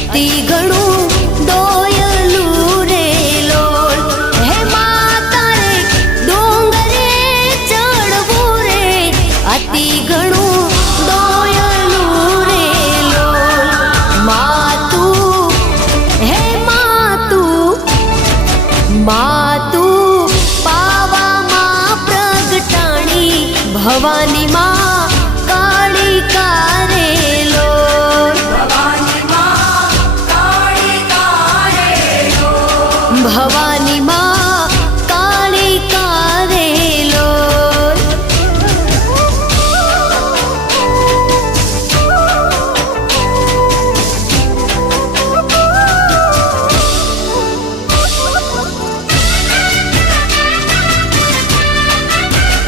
અતિ ઘણું દોયલું રે લોલ હે માતા રે ડુંગરે ચડવું રે અતિ ઘણું દોયલું રે લોલ માતું હે માતું પાવામાં પ્રગટાણી ભવાની માં